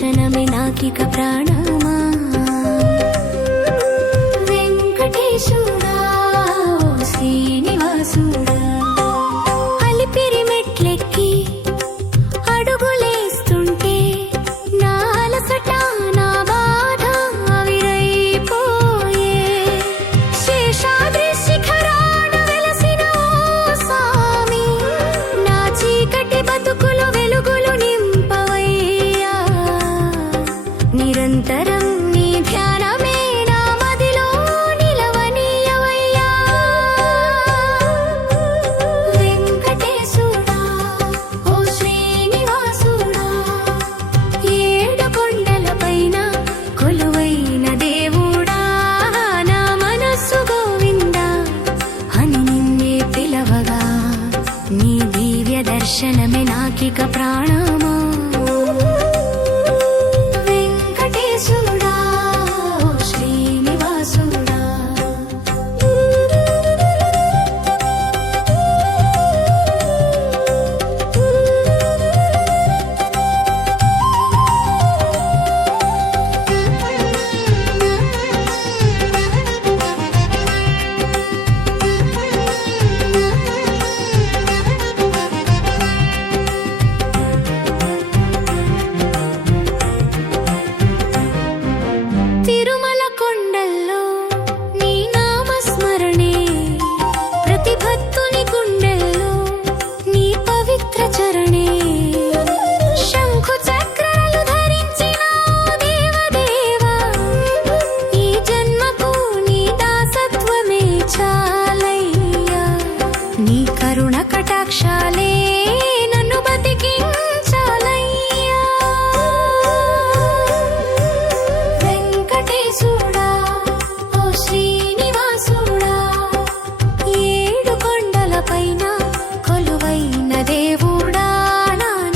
దర్శనమే నాకిక ప్రాణమా. వెంకటేశుడా ఓ శ్రీనివాసుడా, అలిపిరి మెట్లెక్కి అడుగులేస్తుంటే నా అలసట నా బాధ ఆవిరైపోయే. శేషాద్రి శిఖరాన వెలసిన ఓ స్వామి, నా చీకటి బతుకులు వెలుగులు నింపవయ్యా. నిరంతరం నీ ధ్యానమే నా మదిలో నిలవనీయవయ్యా. వెంకటేశుడా ఓ శ్రీనివాసుడా, ఏడు కొండలపైన కొలువైన దేవుడా, నా మనస్సు గోవిందా అని నిన్నే పిలవగా నీ దివ్య దర్శనమే నాకిక ప్రాణమా. వెంకటేశుడా ఓ శ్రీనివాసుడా. తిరుమల కొండల్లో నీ నామస్మరణే, ప్రతి భక్తుని గుండెల్లో నీ పవిత్ర చరణే. శంఖు చక్రాలు ధరించిన దేవదేవా, ఈ జన్మకు నీ దాసత్వమే చాలయ్యా. నీ కరుణ కటాక్షాలే నన్ను బతికించాలయ్యా. వెంకటేశుడా ఓ శ్రీనివాసుడా, ఏడు కొండలపైన కొలువైన దేవుడా,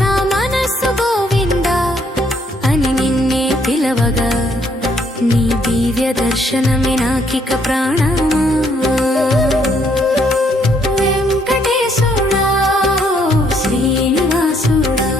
నా మనస్సు గోవిందా అని నిన్నే పిలవగా నీ దివ్య దర్శనమే నాకిక ప్రాణమా. వెంకటేశుడా ఓ శ్రీనివాసుడా.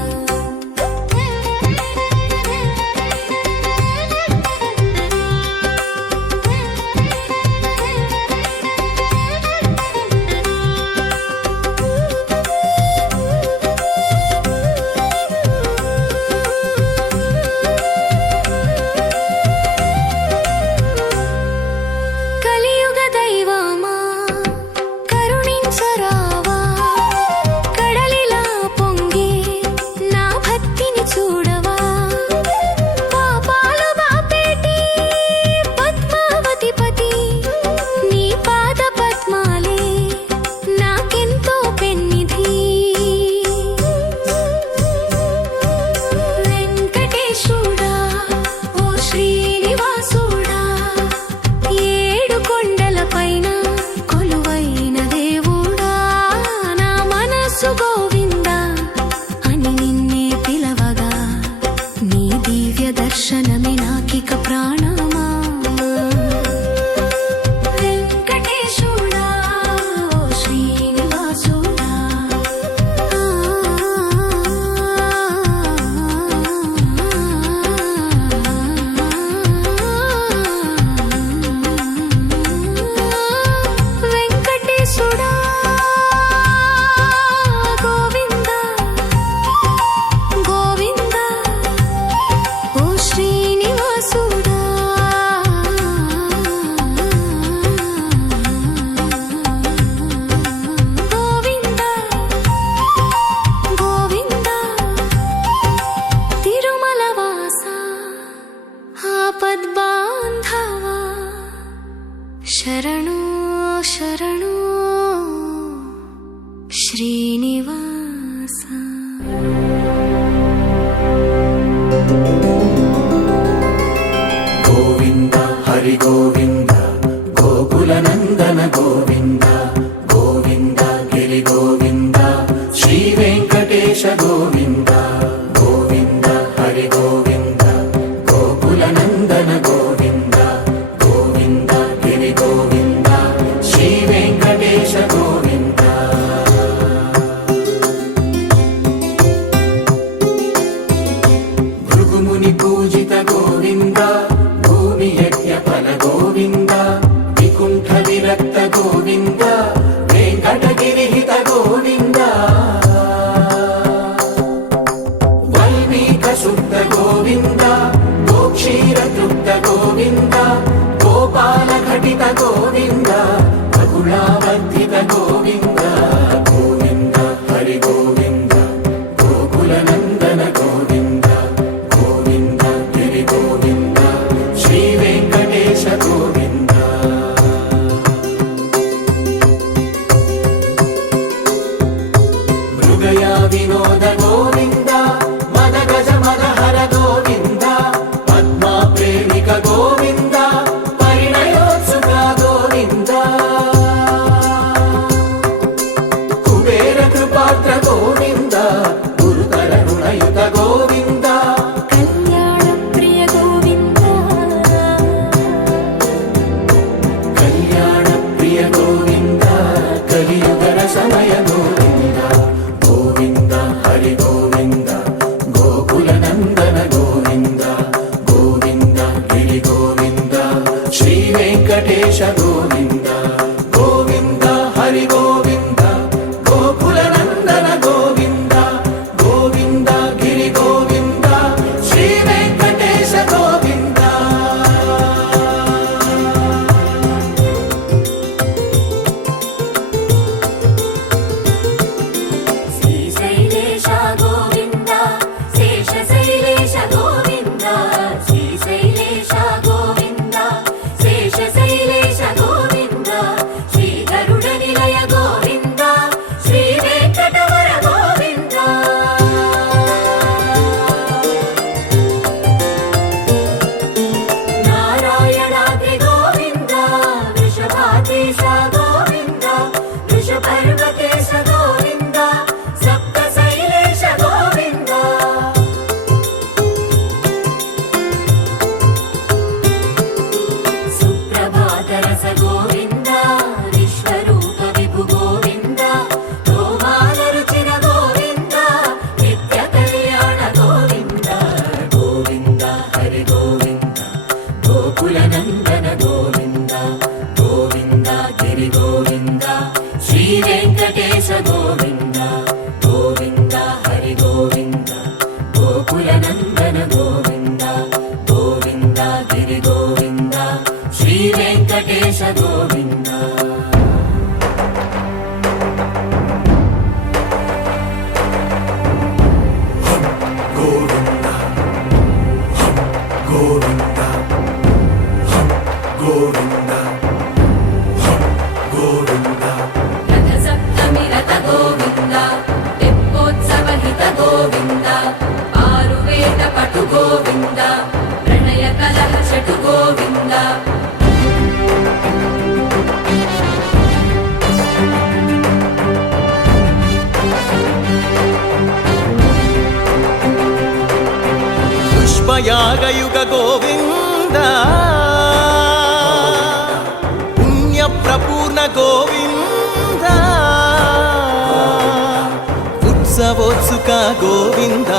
కలియుగ దైవమా కరుణించరావా, కడలిలా పొంగి నా భక్తిని చూడవా. పాపాలు బాపేటి పద్మావతిపతి, నీ పాద పద్మాలే నాకెంతో పెన్నిధి. వెంకటేశుడా ఓ శ్రీనివాసుడా, ఏడు కొండలపైన కొలువైన దేవుడా, నా మనస్సు గోవిందా అని నిన్నే పిలవగా నీ దివ్య దర్శనమే నాకిక ప్రాణమా. వెంకటేశుడా ఓ శ్రీనివాసుడా. వెంకటేశుడా గోవిందా గోవిందా ఓ శ్రీనివాసుడా. గోవిందా గోవిందా తిరుమల వాస ఆపద్బాంధవా, శరణు శరణు శ్రీనివాస. గోవింద హరి గోవింద గోకుల నందన గోవింద, గోవింద గిరి గోవింద శ్రీ వెంకటేశ గోవింద. గోవింద హరి గోవింద గోకుల నందన గోవింద, గోవింద గిరి గోవింద శ్రీ వెంకటేశ గోవింద. భృగుముని ವಿನೋದ ಗೋವಿಂದ ಮದ ಗಜ ಮದ ಹರ ಗೋವಿಂದ ಪದ್ಮಾ ಪ್ರೇಮಿಕ ಗೋವಿಂದ ಪರಿಣಯೋತ್ಸುಕ ಗೋವಿಂದ ಕುಬೇರ ಕೃಪಾತ್ರ ಗೋವಿಂದ ಗುರುತರ ಋಣಯುತ ಗೋವಿಂದ ಕಲ್ಯಾಣ ಪ್ರಿಯ ಗೋವಿಂದ ಕಲ್ಯಾಣ ಪ್ರಿಯ ಗೋವಿಂದ ಕಲಿಯುಗರ ಸಮಯ ಗೋವಿಂದ ಗೋವಿಂದ ಹರಿ ಗೋವಿಂದ ಗೋಕುಲ ನಂದನ ಗೋವಿಂದ ಗೋವಿಂದ ಗಿರಿ ಗೋವಿಂದ ಶ್ರೀ ವೆಂಕಟೇಶ ಗೋವಿಂದ ಗೋವಿಂದ ಹರಿ ಗೋವಿಂದ ಗೋಕುಲ ನಂದನ ಗೋವಿಂದ ಗೋವಿಂದ ಗಿರಿ ಗೋವಿಂದ ಶ್ರೀ ವೆಂಕಟೇಶ ಗೋವಿಂದ ಶ್ರೀಶೈಲೇಶ ಗೋವಿಂದ ಶೇಷಶೈಲೇಶ ಗೋವಿಂದ ಶ್ರೀಶೈಲೇಶ ಗೋವಿಂದ ಶೇಷಶೈಲೇಶ ಗೋವಿಂದ ಶ್ರೀ ಗರುಡ ನಿಲಯ ಗೋವಿಂದ ಶ್ರೀ ವೆಂಕಟವರ ಗೋವಿಂದ ನಾರಾಯಣಾದ್ರಿ ಗೋವಿಂದ ವೃಷಭಾದೇಶ ಗೋವಿಂದ ವೃಷಪರ್ವತೇಶ ಗೋವಿಂದ ಸಪ್ತಶೈಲೇಶ ಗೋವಿಂದ ಸುಪ್ರಭಾತರಸ ಗೋವಿಂದ ವಿಶ್ವರೂಪ ವಿಭು ಗೋವಿಂದ ಗೋಮಾಲ ರುಚಿರ ಗೋವಿಂದ ನಿತ್ಯ ಕಲ್ಯಾಣ ಗೋವಿಂದ ಗೋವಿಂದ ಹರಿ ಗೋವಿಂದ ಗೋಕುಲ ನಂದನ ಗೋವಿಂದ ಗೋವಿಂದ ಗಿರಿ ಗೋವಿಂದ ಶ್ರೀ ವೆಂಕಟೇಶ ಗೋವಿಂದ ಗೋವಿಂದ ಹರಿ ಗೋವಿಂದ ಗೋಕುಲ ನಂದನ ಗೋವಿಂದ ಗೋವಿಂದ ಗಿರಿ ಗೋವಿಂದ ಶ್ರೀ ವೆಂಕಟೇಶ ಗೋವಿಂದ ಗೋವಿಂದ ಗೋವಿಂದ ಗೋವಿಂದ ಗೋವಿಂದ ರಥ ಸಪ್ತಮಿ ರಥ ಗೋವಿಂದ ತೆಪ್ಪೋತ್ಸವ ಹಿತ ಗೋವಿಂದ ಆರುವೇದ ಪಟು ಗೋವಿಂದ ಪ್ರಣಯ ಕಲಹ ಶಟು ಗೋವಿಂದ पुष्पयागयुग गोविन्द पुण्यप्रपूर्ण गोविन्द उत्सवोत्सुक गोविन्द